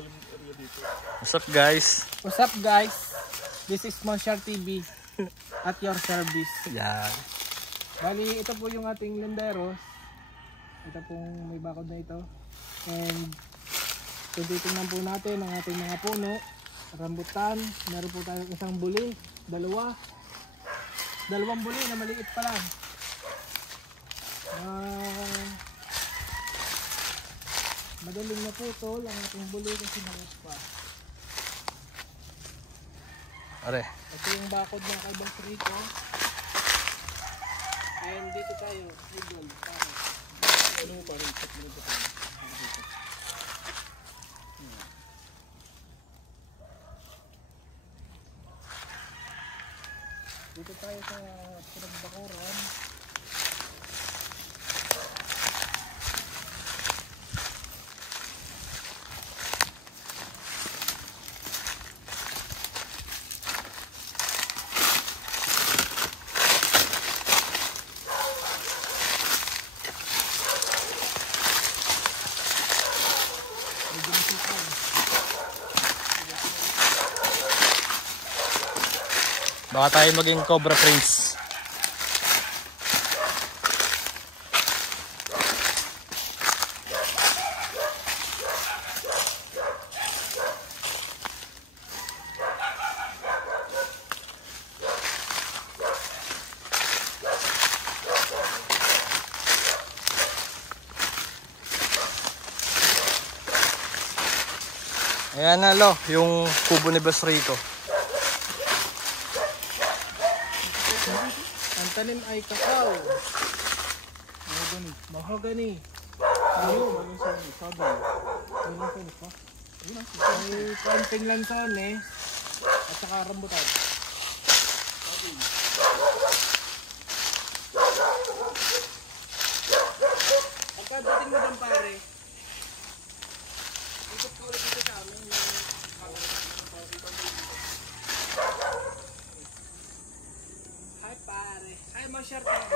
yung area dito. What's up guys? What's up guys? This is Monshar TV at your service. Yan. Bali, ito po yung ating landeros. Ito pong may bakod na ito. And titingnan po natin ang ating mga puno. Rambutan. Meron po tayong isang buli. Dalawang buli na maliit pa lang. Madaling na putol ang ating buli kasi maliit pa. Are. Ito yung bakod ng Kalbang Rico. And dito tayo, Eagle. Ano mo parang check mo dito? Dito tayo sa Pinagbakuran. Baka tayo maging Cobra Prince. Ayan na lo, yung kubo ni Boss Rico. Ang tanim ay kakao. Mahogany. Ano sa sabi? May konting lanson at saka rambutan. Pagkadating mo dyan pare, ikot ka ulit dito sa amin. Hi pare. Hi Monshar TV.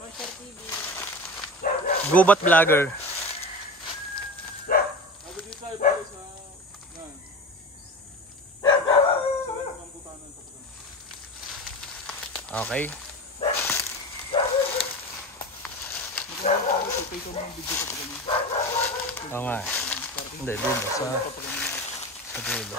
Monshar TV. Gubat Vlogger. Sabi dito tayo pare sa... Yan. Sa Rambutanan. Okay. Oo nga. Hindi, dito sa dulo.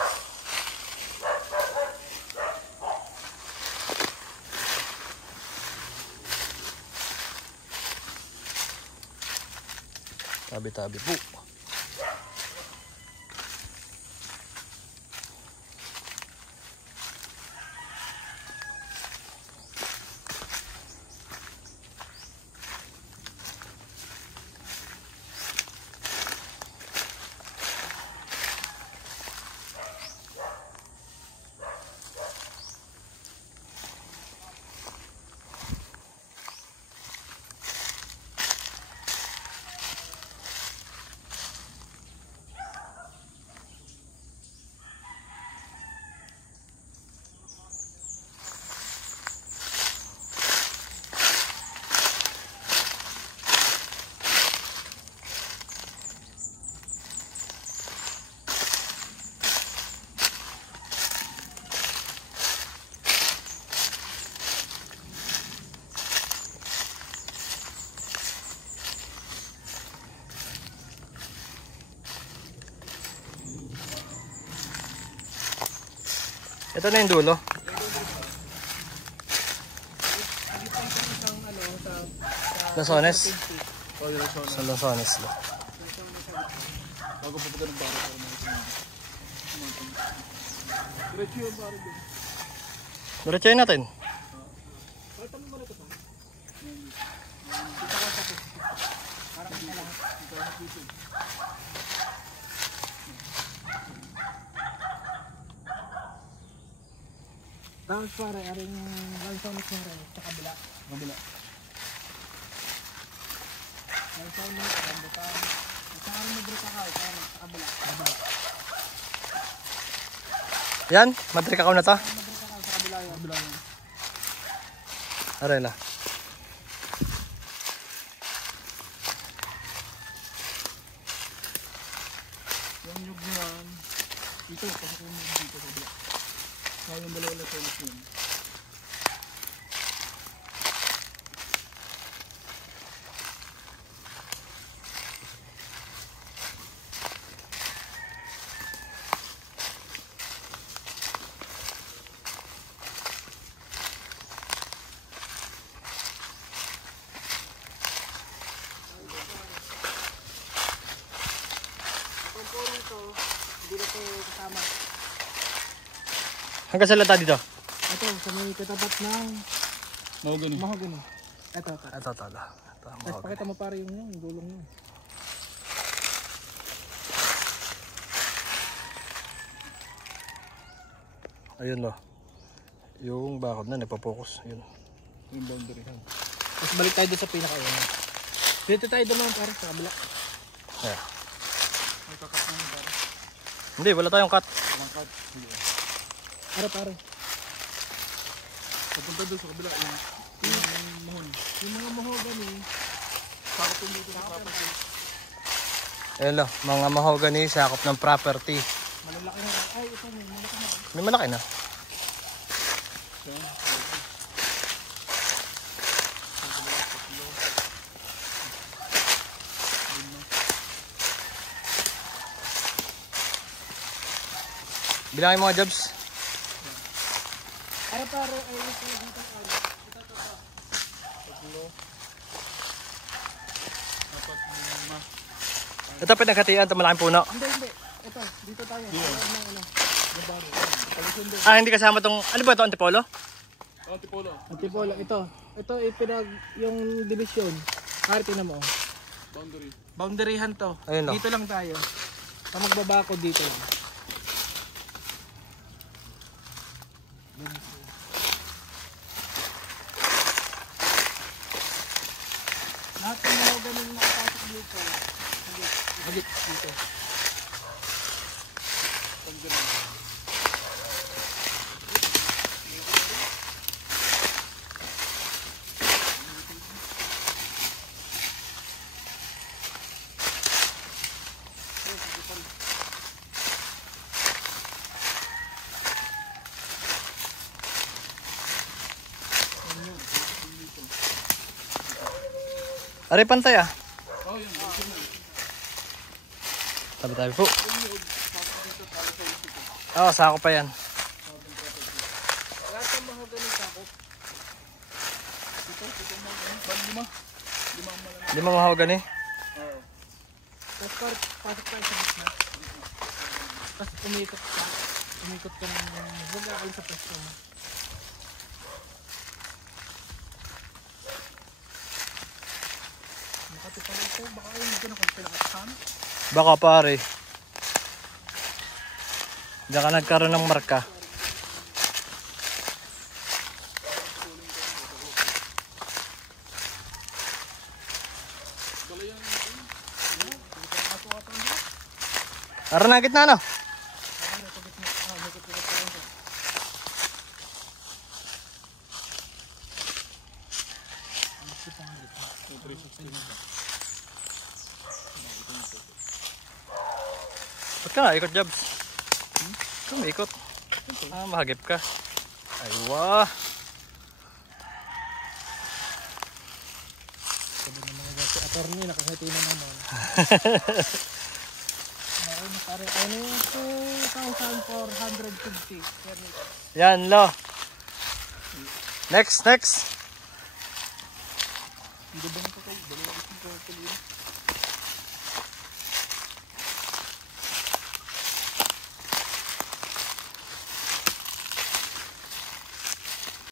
Tabi-tabi po. Ito na yung dulo. Losones. Sa Losones. Bago pa pagka ng baro. Diretso yung baro din. Diretsoyin natin. Tapos pare, aring lansones na rin sa kabila. Lansones, rambutan. Sa aring madrika ka, sa kabila. Yan, madrika ka na to. Madrika ka sa kabila yun. Arela. Yung yug niya. Dito, pasok mo dito sa block. Kaya yung dalawa lang sa yun. Itong puno ito, hindi na ito kasama. Hanggang sa lata dito. Ito, sa may katapat ng Mahogany. mahogany. Ito. Ito. Tapos pakita mo pare yung gulong yun. Ayun lo. Yung bakod na nagpo-focus. Yun. Yung boundary. Tapos balik tayo doon sa pinaka-una. Dito tayo dumaan pare sa kabila. Ayan. May kakat na yung pare. Hindi, wala tayong cut. Walang cut. Pare. Papunta doon sa kabila. Yung mahon. Yung mga mahogany, Sakot yung dito sa property. Ayun lo, mga mahogany, sakop ng property. malalaki na. Ay, ito may malaki na. May malaki na. Yan. Bilangin mga jobs. Pare, ay ito dito. Tatlo. Apat, lima. Ito pinaghatian, ito malaking puno. Hindi. Ito, dito tayo. Ano. Gabaro. Kalusin doon. Ah, hindi kasama tong, ano ba ito, antipolo? Antipolo. Antipolo, ito. Ito ipinag yung division. Pare, tinan mo. Boundary. Boundaryhan to. Ayun, no. Dito lang tayo. Sa magbabako dito lang. Lahat ng mga ganun nakapasok dito. Hagit dito. Panggalan. Aray, pantay ah. Oh, yun. Tabi-tabi po. Oo, sako pa yan. Lahat ng mga ganun sakop. Lima. Lima mahogany. Oo. Tapos pasok tayo sa gitna. Tapos umikot ka. Umikot ka ng huwag akal sa pwesto mo. Makati pala ito. Baka yung gano'n kung pinakatahan. Baka pare. Diyan ka nagkaroon ng marka. Tara na gitna no? Ba't ka na ikot jobs? Kung ikot. Ah, mahagip ka. Aywa. Sabi ng mga gasi attorney, nakasati na naman. Ayun, pare, ano yung 2,450 per week. Yan lo. Next. Hindi ba nito kayo? Dalawa isang ko.